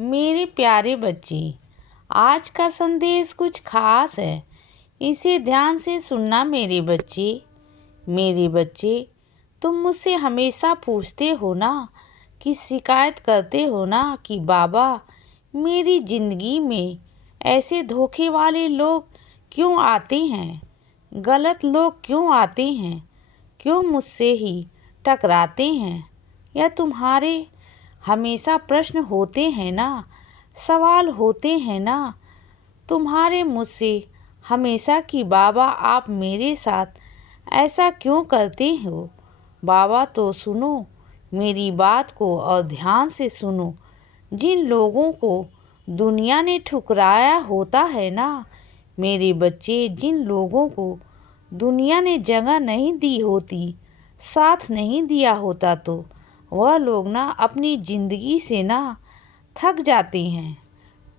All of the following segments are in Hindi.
मेरे प्यारे बच्चे, आज का संदेश कुछ खास है। इसे ध्यान से सुनना मेरे बच्चे। मेरे बच्चे, तुम मुझसे हमेशा पूछते हो ना, कि शिकायत करते हो ना कि बाबा, मेरी ज़िंदगी में ऐसे धोखे वाले लोग क्यों आते हैं, गलत लोग क्यों आते हैं, क्यों मुझसे ही टकराते हैं। या तुम्हारे हमेशा प्रश्न होते हैं ना, सवाल होते हैं ना तुम्हारे मुझसे हमेशा कि बाबा, आप मेरे साथ ऐसा क्यों करते हो। बाबा, तो सुनो मेरी बात को और ध्यान से सुनो। जिन लोगों को दुनिया ने ठुकराया होता है ना मेरे बच्चे, जिन लोगों को दुनिया ने जगह नहीं दी होती, साथ नहीं दिया होता, तो वह लोग ना अपनी ज़िंदगी से ना थक जाते हैं,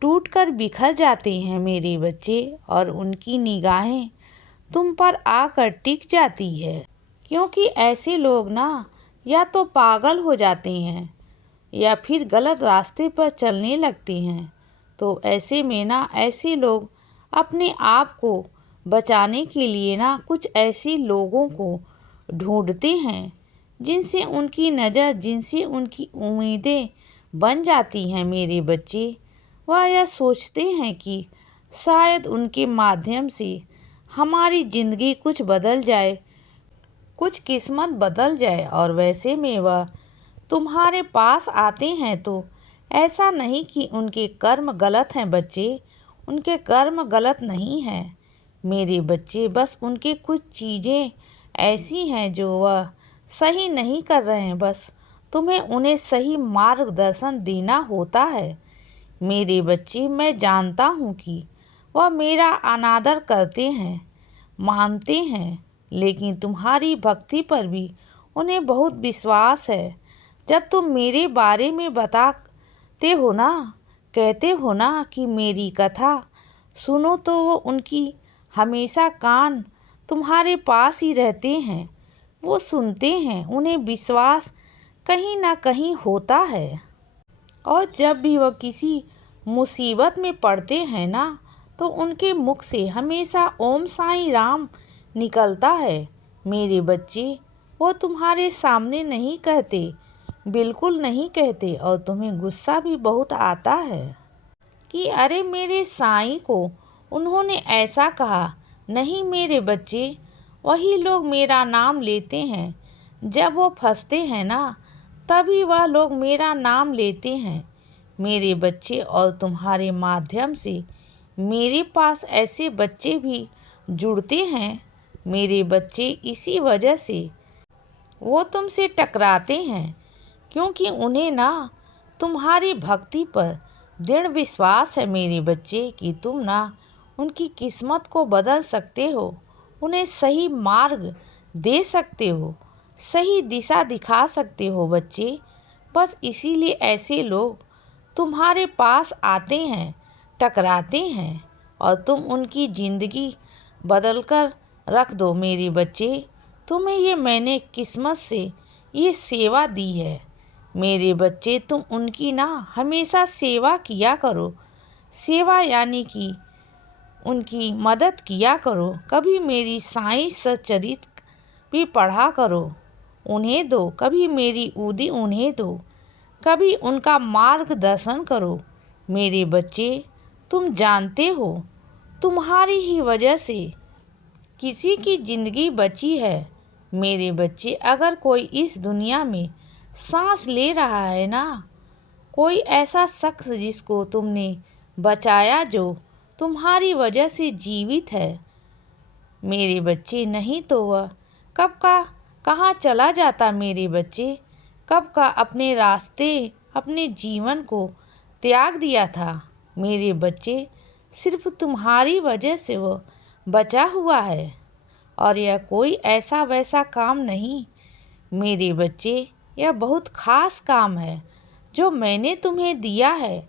टूटकर बिखर जाते हैं मेरे बच्चे। और उनकी निगाहें तुम पर आकर टिक जाती है, क्योंकि ऐसे लोग ना या तो पागल हो जाते हैं या फिर गलत रास्ते पर चलने लगते हैं। तो ऐसे में ना ऐसे लोग अपने आप को बचाने के लिए ना कुछ ऐसे लोगों को ढूंढते हैं जिनसे उनकी नज़र, जिनसे उनकी उम्मीदें बन जाती हैं मेरे बच्चे। वह यह सोचते हैं कि शायद उनके माध्यम से हमारी ज़िंदगी कुछ बदल जाए, कुछ किस्मत बदल जाए। और वैसे में वह तुम्हारे पास आते हैं तो ऐसा नहीं कि उनके कर्म गलत हैं बच्चे, उनके कर्म गलत नहीं हैं मेरे बच्चे। बस उनके कुछ चीज़ें ऐसी हैं जो वह सही नहीं कर रहे हैं। बस तुम्हें उन्हें सही मार्गदर्शन देना होता है मेरे बच्चे। मैं जानता हूँ कि वह मेरा अनादर करते हैं, मानते हैं, लेकिन तुम्हारी भक्ति पर भी उन्हें बहुत विश्वास है। जब तुम मेरे बारे में बताते हो ना, कहते हो ना कि मेरी कथा सुनो, तो वो उनकी हमेशा कान तुम्हारे पास ही रहते हैं। वो सुनते हैं, उन्हें विश्वास कहीं ना कहीं होता है। और जब भी वह किसी मुसीबत में पड़ते हैं ना, तो उनके मुख से हमेशा ओम साईं राम निकलता है मेरे बच्चे। वो तुम्हारे सामने नहीं कहते, बिल्कुल नहीं कहते। और तुम्हें गुस्सा भी बहुत आता है कि अरे मेरे साईं को उन्होंने ऐसा कहा। नहीं मेरे बच्चे, वही लोग मेरा नाम लेते हैं। जब वो फंसते हैं ना, तभी वह लोग मेरा नाम लेते हैं मेरे बच्चे। और तुम्हारे माध्यम से मेरे पास ऐसे बच्चे भी जुड़ते हैं मेरे बच्चे। इसी वजह से वो तुमसे टकराते हैं, क्योंकि उन्हें ना तुम्हारी भक्ति पर दृढ़ विश्वास है मेरे बच्चे कि तुम ना उनकी किस्मत को बदल सकते हो, उन्हें सही मार्ग दे सकते हो, सही दिशा दिखा सकते हो बच्चे। बस इसीलिए ऐसे लोग तुम्हारे पास आते हैं, टकराते हैं, और तुम उनकी ज़िंदगी बदल कर रख दो मेरे बच्चे। तुम्हें ये मैंने किस्मत से ये सेवा दी है मेरे बच्चे। तुम उनकी ना हमेशा सेवा किया करो। सेवा यानी कि उनकी मदद किया करो। कभी मेरी साईं सच्चरित भी पढ़ा करो, उन्हें दो। कभी मेरी उदी उन्हें दो, कभी उनका मार्गदर्शन करो मेरे बच्चे। तुम जानते हो, तुम्हारी ही वजह से किसी की ज़िंदगी बची है मेरे बच्चे। अगर कोई इस दुनिया में सांस ले रहा है ना, कोई ऐसा शख्स जिसको तुमने बचाया, जो तुम्हारी वजह से जीवित है मेरे बच्चे, नहीं तो वह कब का कहाँ चला जाता मेरे बच्चे। कब का अपने रास्ते, अपने जीवन को त्याग दिया था मेरे बच्चे। सिर्फ तुम्हारी वजह से वो बचा हुआ है। और यह कोई ऐसा वैसा काम नहीं मेरे बच्चे, यह बहुत ख़ास काम है जो मैंने तुम्हें दिया है।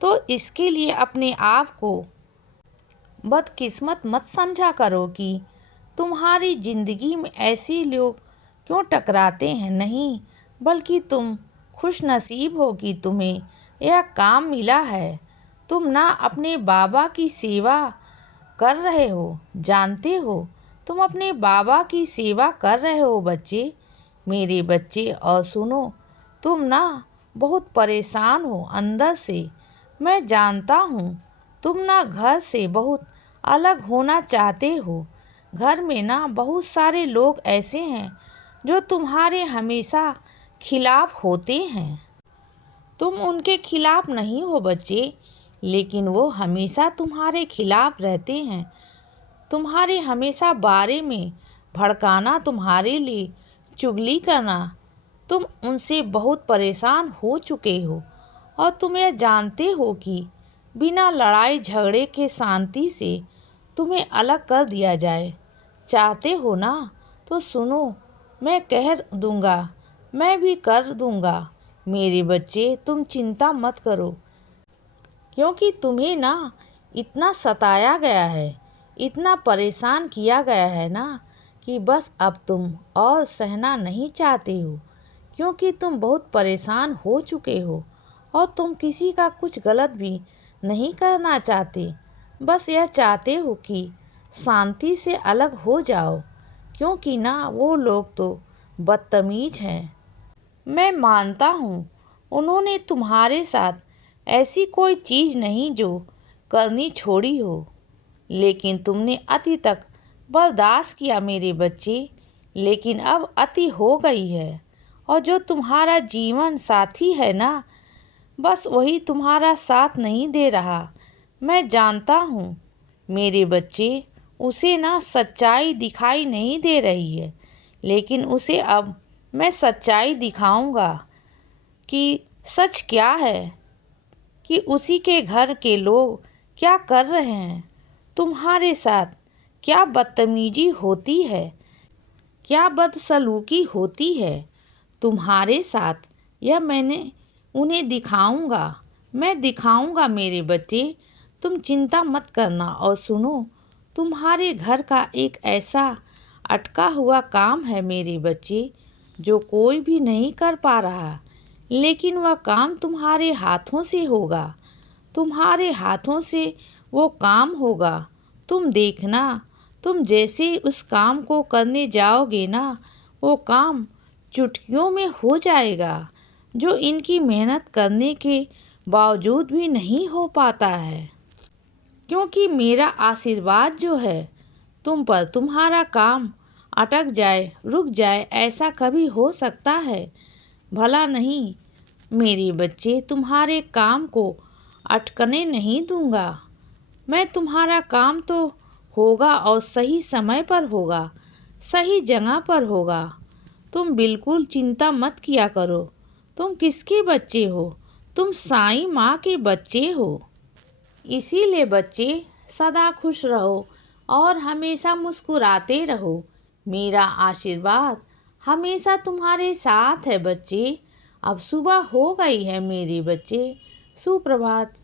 तो इसके लिए अपने आप को बदकिस्मत मत समझा करो कि तुम्हारी ज़िंदगी में ऐसे लोग क्यों टकराते हैं। नहीं, बल्कि तुम खुश नसीब हो कि तुम्हें यह काम मिला है। तुम ना अपने बाबा की सेवा कर रहे हो, जानते हो तुम अपने बाबा की सेवा कर रहे हो बच्चे, मेरे बच्चे। और सुनो, तुम ना बहुत परेशान हो अंदर से, मैं जानता हूँ। तुम ना घर से बहुत अलग होना चाहते हो। घर में ना बहुत सारे लोग ऐसे हैं जो तुम्हारे हमेशा खिलाफ होते हैं। तुम उनके खिलाफ नहीं हो बच्चे, लेकिन वो हमेशा तुम्हारे खिलाफ रहते हैं। तुम्हारे हमेशा बारे में भड़काना, तुम्हारे लिए चुगली करना। तुम उनसे बहुत परेशान हो चुके हो और तुम यह जानते हो कि बिना लड़ाई झगड़े के शांति से तुम्हें अलग कर दिया जाए। चाहते हो ना, तो सुनो, मैं कह दूंगा, मैं भी कर दूंगा। मेरे बच्चे, तुम चिंता मत करो, क्योंकि तुम्हें ना इतना सताया गया है, इतना परेशान किया गया है ना, कि बस अब तुम और सहना नहीं चाहते हो, क्योंकि तुम बहुत परेशान हो चुके हो और तुम किसी का कुछ गलत भी नहीं करना चाहते। बस यह चाहते हो कि शांति से अलग हो जाओ, क्योंकि ना वो लोग तो बदतमीज हैं। मैं मानता हूँ उन्होंने तुम्हारे साथ ऐसी कोई चीज़ नहीं जो करनी छोड़ी हो, लेकिन तुमने अति तक बर्दाश्त किया मेरे बच्चे। लेकिन अब अति हो गई है, और जो तुम्हारा जीवन साथी है ना, बस वही तुम्हारा साथ नहीं दे रहा। मैं जानता हूँ मेरे बच्चे, उसे ना सच्चाई दिखाई नहीं दे रही है, लेकिन उसे अब मैं सच्चाई दिखाऊंगा कि सच क्या है, कि उसी के घर के लोग क्या कर रहे हैं, तुम्हारे साथ क्या बदतमीजी होती है, क्या बदसलूकी होती है तुम्हारे साथ। यह मैंने उन्हें दिखाऊंगा, मैं दिखाऊंगा मेरे बच्चे। तुम चिंता मत करना। और सुनो, तुम्हारे घर का एक ऐसा अटका हुआ काम है मेरे बच्चे, जो कोई भी नहीं कर पा रहा, लेकिन वह काम तुम्हारे हाथों से होगा। तुम्हारे हाथों से वो काम होगा। तुम देखना, तुम जैसे उस काम को करने जाओगे ना, वो काम चुटकियों में हो जाएगा, जो इनकी मेहनत करने के बावजूद भी नहीं हो पाता है। क्योंकि मेरा आशीर्वाद जो है तुम पर, तुम्हारा काम अटक जाए, रुक जाए, ऐसा कभी हो सकता है? भला नहीं मेरे बच्चे, तुम्हारे काम को अटकने नहीं दूंगा। मैं तुम्हारा काम तो होगा, और सही समय पर होगा, सही जगह पर होगा। तुम बिल्कुल चिंता मत किया करो। तुम किसके बच्चे हो? तुम साईं माँ के बच्चे हो। इसीलिए बच्चे, सदा खुश रहो और हमेशा मुस्कुराते रहो। मेरा आशीर्वाद हमेशा तुम्हारे साथ है बच्चे। अब सुबह हो गई है मेरे बच्चे। सुप्रभात।